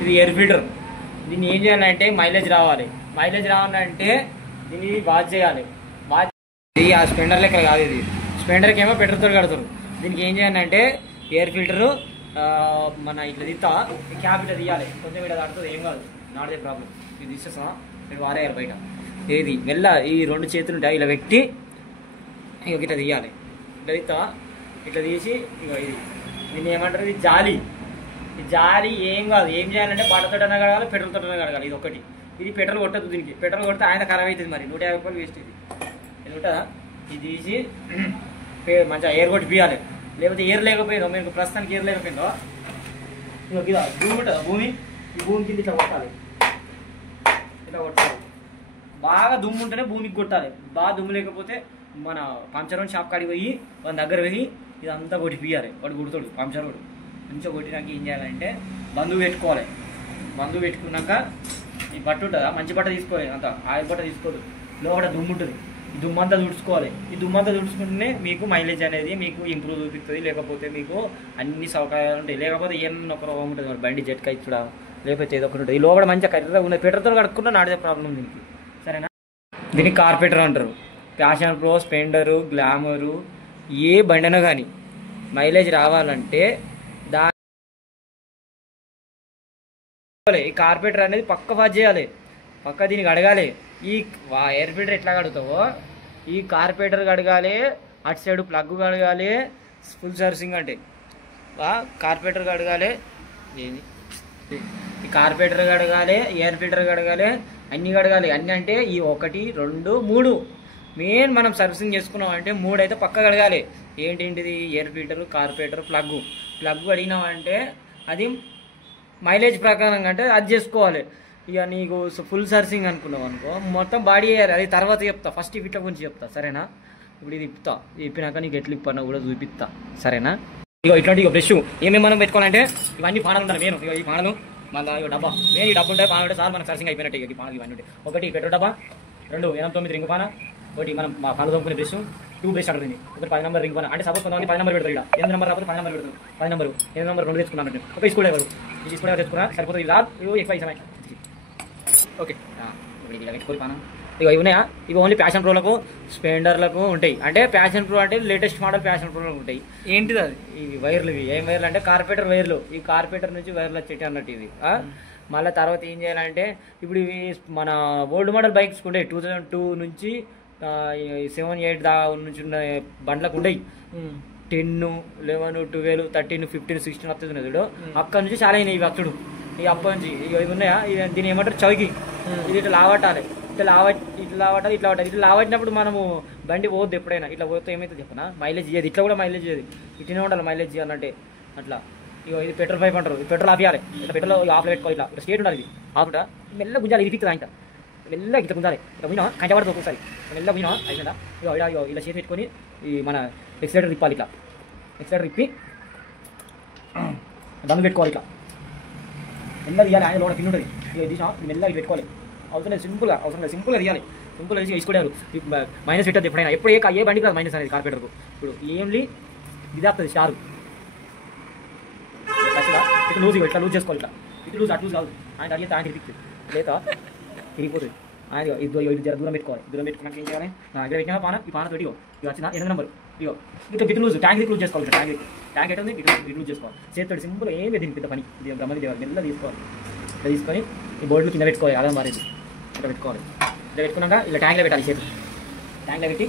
ఇది air filter. దీన్ని ఏం చేయాలంటే మైలేజ్ రావాలంటే దీన్ని వాచ్ చేయాలి. వాచ్ ఇది ఆ స్పెండర్ లెక్క కాదు, ఇది స్పెండర్కి ఏమో పెట్రోల్తో కడతారు. దీనికి ఏం చేయాలంటే ఎయిర్ ఫిల్టరు మన ఇట్లా తీస్తా క్యాప్ ఇట్లా తీయాలి. కొంచెం ఇట్లా కడుతుంది, ఏం కాదు, నాదే ప్రాబ్లం. ఇది తీసేస్తా, మీరు వారేయాలి బయట. ఏది వెళ్ళ ఈ 2 చేతులు ఉంటాయి, ఇలా పెట్టి ఇక ఇట్లా తీయాలి. ఇట్లా తీస్తా, ఇట్లా తీసి ఇక ఇది దీన్ని ఏమంటారు, ఇది జాలి. ఈ జాలి ఏం కాదు, ఏం చేయాలంటే బాటతోటనే కడగాలి, పెట్రోల్తోటనే కడగాలి. ఇది ఒకటి. ఇది పెట్రోల్ కొట్టదు, దీనికి పెట్రోల్ కొడితే ఆయన ఖరాబ్ అవుతుంది. మరి 150 రూపాయలు వేస్ట్. ఇది ఉంటుందా, ఇది తీసి మంచిగా ఎయిర్ కొట్టి పియాలి. లేకపోతే ఎయిర్ లేకపోయిందో, మీకు ప్రస్తుతానికి ఎయిర్ లేకపోయిందో ఇక ఇదా భూమి ఉంటుందా, భూమి ఈ భూమి కింద ఇట్లా కొట్టాలి. ఇట్లా కొట్టాలి. బాగా దుమ్ము ఉంటేనే భూమికి కొట్టాలి. బాగా దుమ్ము లేకపోతే మన పంచర్ షాప్ కాడికి పోయి వాళ్ళ దగ్గర పోయి ఇదంతా కొట్టి పియాలి. వాడు కొడుతాడు పంచర్ వాడు. మంచిగా కొట్టినాక ఏం చేయాలంటే బంధువు పెట్టుకోవాలి. బంధువు పెట్టుకున్నాక ఈ బట్ట ఉంటుందా, మంచి బట్ట తీసుకోవాలి. అంత ఆయిల్ బట్ట తీసుకోదు, లోపల దుమ్ము ఉంటుంది. ఈ దుమ్మంతా తుడుచుకోవాలి. ఈ దుమ్మంతా తుడుచుకుంటేనే మీకు మైలేజ్ అనేది మీకు ఇంప్రూవ్ చూపిస్తుంది. లేకపోతే మీకు అన్ని సౌకర్యాలు ఉంటాయి. లేకపోతే ఏమన్నా ఒక రోగం ఉంటుంది, మరి బండి జట్కా ఇచ్చుడా, లేకపోతే ఏదో ఒకటి ఉంటుంది. ఈ లోపల మంచిగా కరెక్ట్గా ఉన్నది. పెట్రోల్తో కడుక్కుంటే నాడే ప్రాబ్లం దీనికి. సరేనా, దీనికి కార్పెటర్ అంటారు. ప్యాషన్ ప్రో, స్పెండరు, గ్లామరు ఏ బండి అయినా కానీ మైలేజ్ రావాలంటే ఈ కార్పెటర్ అనేది పక్క వాచ్ చేయాలి, పక్క దీనికి అడగాలి. ఈ ఎయిర్ ఫిల్టర్ ఎట్లా కడుగుతావో ఈ కార్పెటర్ కడగాలి, అటు సైడ్ ప్లగ్ కడగాలి. ఫుల్ సర్వీసింగ్ అంటే కార్పెటర్ కడగాలి, ఏంది ఈ కార్పెటర్ కడగాలి, ఎయిర్ ఫిల్టర్ కడగాలి, అన్నీ కడగాలి. అన్నీ అంటే ఈ 1, 2, 3 మెయిన్ మనం సర్వీసింగ్ చేసుకున్నాం అంటే 3 అయితే పక్క కడగాలి. ఏంటిది, ఎయిర్ ఫిల్టర్, కార్పెటర్, ప్లగ్ అడిగినామంటే అది మైలేజ్ ప్రకారం అంటే అది చేసుకోవాలి. ఇక నీకు ఫుల్ సర్వీసింగ్ అనుకున్నావు అనుకో, మొత్తం బాడీ వేయాలి. అది తర్వాత చెప్తా, ఫస్ట్ వీటి గురించి చెప్తా. సరేనా, ఇప్పుడు ఇది ఇప్పుతా, ఇప్పినాక నీకు ఎట్లా ఇప్పన్నా కూడా చూపిస్తా. సరేనా, ఇక ఇట్లాంటి ఇక బ్రష్ ఏమేమి మనం పెట్టుకోవాలంటే ఇవన్నీ పానలు ఉంటాయి. నేను ఇక ఈ పానలు మళ్ళీ ఇక డబ్బా, నేను ఈ డబ్బు ఉంటాయి, పానలు ఉంటాయి. సార్ మనకు సర్వీసింగ్ అయిపోయినట్టు. ఇక ఈ పానలు ఇవన్నీ ఉంటాయి. 1 పెట్రోల్ డబ్బా, 2 89 రింగ్ పాన, 1 మనం మా పాలు తోముకునే బ్రష్, 2 బ్రష్ అంటుంది. 1 10 నెంబర్ రింగ్ పాన. అంటే సపోజ్ కొంతమంది 10 నెంబర్ పెడతారు. ఇక్కడ 8 నెంబర్ రాకపోతే 10 నెంబర్ పెడతారు. 10 నెంబర్ 8 నెంబర్ 2 తెచ్చుకున్నాను. ఒక స్కూల్ ఎవరు ఈ స్కూల్ ఎవరు తెచ్చుకున్నా సరిపోతుంది. ఇలా ఎక్కువ ఇష్టమై ఓకే. ఇప్పుడు ఇలా పెట్టుకోవాలి పానం. ఇక ఇవి ఉన్నాయా, ఇవి ఓన్లీ ప్యాషన్ ప్రోలకు, స్పెండర్లకు ఉంటాయి. అంటే ప్యాషన్ ప్రో అంటే లేటెస్ట్ మోడల్ ప్యాషన్ ప్రోలకు ఉంటాయి. ఏంటిది అది, ఇవి వైర్లు. ఇవి ఏం వైర్లు అంటే కార్పెటర్ వైర్లు. ఈ కార్పెటర్ నుంచి వైర్లు వచ్చేటి అన్నట్టు ఇవి. మళ్ళీ తర్వాత ఏం చేయాలంటే ఇప్పుడు ఇవి మన ఓల్డ్ మోడల్ బైక్స్ ఉంటాయి. 2002 నుంచి 7, 8 నుంచి ఉన్న బండ్లకు ఉంటాయి. 10, 11, 12, 13, 15, 16 వస్తుంది చూడు. అక్కడ నుంచి చాలా అయినాయి ఇవి వచ్చుడు. ఇక అప్పటి నుంచి ఇవి ఉన్నాయా, దీన్ని ఏమంటారు చౌకి. ఇది ఇట్లా లావట్టాలి, ఇట్లా లావట్టాలి. ఇట్లా లావట్టినప్పుడు మనము బండి పోద్దు ఎప్పుడైనా. ఇట్లా పోతే ఏమైతుంది చెప్పనా, మైలేజ్ ఇయ్యదు. ఇట్లా కూడా మైలేజ్ ఇయ్యదు, ఇట్లనే ఉండాలి మైలేజ్ ఇవ్వాలంటే. అట్లా ఇక ఇది పెట్రోల్ పైప్ అంటారు. పెట్రోల్ ఆపియాలి. ఇట్లా పెట్రోల్ ఆఫ్లో పెట్టుకో. ఇట్లా స్టేట్ ఉండాలి. ఇది ఆపుట మెల్ల గుంజాలి. ఇది ఫిక్స్ ఇంకా మెల్ల ఇట్లా గుంజాలి. ఇట్లా పోయినా కంట పడుతుంది ఒక్కొక్కసారి. మెల్ల పోయినా అయిపోయిందా. ఇక ఇలా చేసి పెట్టుకొని ఈ మన ఎక్సిలేటర్ తిప్పాలి. ఇట్లా ఎక్సిలేటర్ తిప్పి దమ్ము పెట్టుకోవాలి. ఇట్లా మెల్ల తీయాలి. ఆయన లోపల కింద ఉంటుంది. ఇక తీసినా మెల్ల ఇట్లా పెట్టుకోవాలి. అవసరం లేదు, సింపుల్గా తీయాలి. సింపుల్గా తీసి వేసుకోలేరు. మైనస్ పెట్టదు ఎప్పుడైనా. ఎప్పుడు ఏ బండికి రాదు మైనస్ అనేది కార్పెటర్కు. ఇప్పుడు ఏంలీ ఇది వస్తుంది స్టార్. ఇట్లా లూజ్ లూజ్ చేసుకోవాలి. ఇట్లా ఇటు లూజ్ అటు లూజ్ కాదు. ఆయన అడిగితే ఆయన తిరిగి లేదా తిరిగిపోతుంది. ఆయన ఇది జర దూరం పెట్టుకోవాలి. దూరం పెట్టుకున్నాక ఏం చేయాలి, నా దగ్గర పెట్టినా పాన ఈ పాన తోటి ఇక వచ్చిన 8 నెంబర్ ఇగో ఇట్లా బిట్ లూజ్ ట్యాంక్ లూజ్ చేసుకోవాలి. ట్యాంక్ ఎట్టుంది ఇటు లూజ్ చేసుకోవాలి. చేతితోటి సింపుల్ ఏమి దీనికి పెద్ద పని. ఇది బ్రహ్మది దేవాలి. మెల్ల తీసుకోవాలి. ఇట్లా తీసుకొని ఈ బోర్డులు కింద పెట్టుకోవాలి. అలా మారేది ఇట్లా పెట్టుకోవాలి. ఇట్లా పెట్టుకున్నాక ఇలా ట్యాంక్లో పెట్టాలి. చేతులు ట్యాంక్లో పెట్టి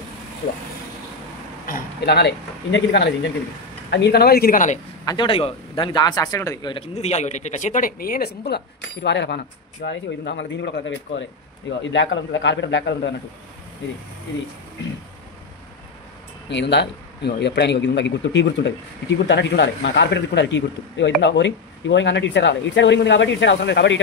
ఇలా అనాలి. ఇంజన్ కింద కనాలి. ఇంజన్ కిందకి అది మీరు కన్నా ఇది కింద కనాలి. అంతే ఉంటుంది. దానికి అటు సైడ్ ఉంటుంది. ఇట్లా కింద తీయాలి. ఇట్లా చేతితోటి ఏం సింపుల్గా ఇటు వారేయాలి పాన. ఇటు వారేసి ఇది ఉందా మళ్ళీ దీన్ని కూడా ఒక దగ్గర పెట్టుకోవాలి. ఇగో ఇది బ్లాక్ కలర్ ఉంటుంది. కార్పెటర్ బ్లాక్ కలర్ ఉంటుంది అన్నట్టు. ఇది ఉందా, ఇగో ఎప్పుడైనా ఇది ఉందా గుర్తు, టీ గుర్తుంటుంది. ఈ టీ గుర్తు అన్నట్టు ఇటు ఉండాలి. మన కార్పెటర్ ఉండాలి టీ గుర్తు. ఇగో ఇది ఉందా ఓరింగ్. ఈ ఓరింగ్ అన్నట్టు ఇటు సైడ్ రావాలి. ఇటు సైడ్ ఓరింగ్ ఉంది కాబట్టి ఇటు సైడ్ అవసరం లేదు కాబట్టి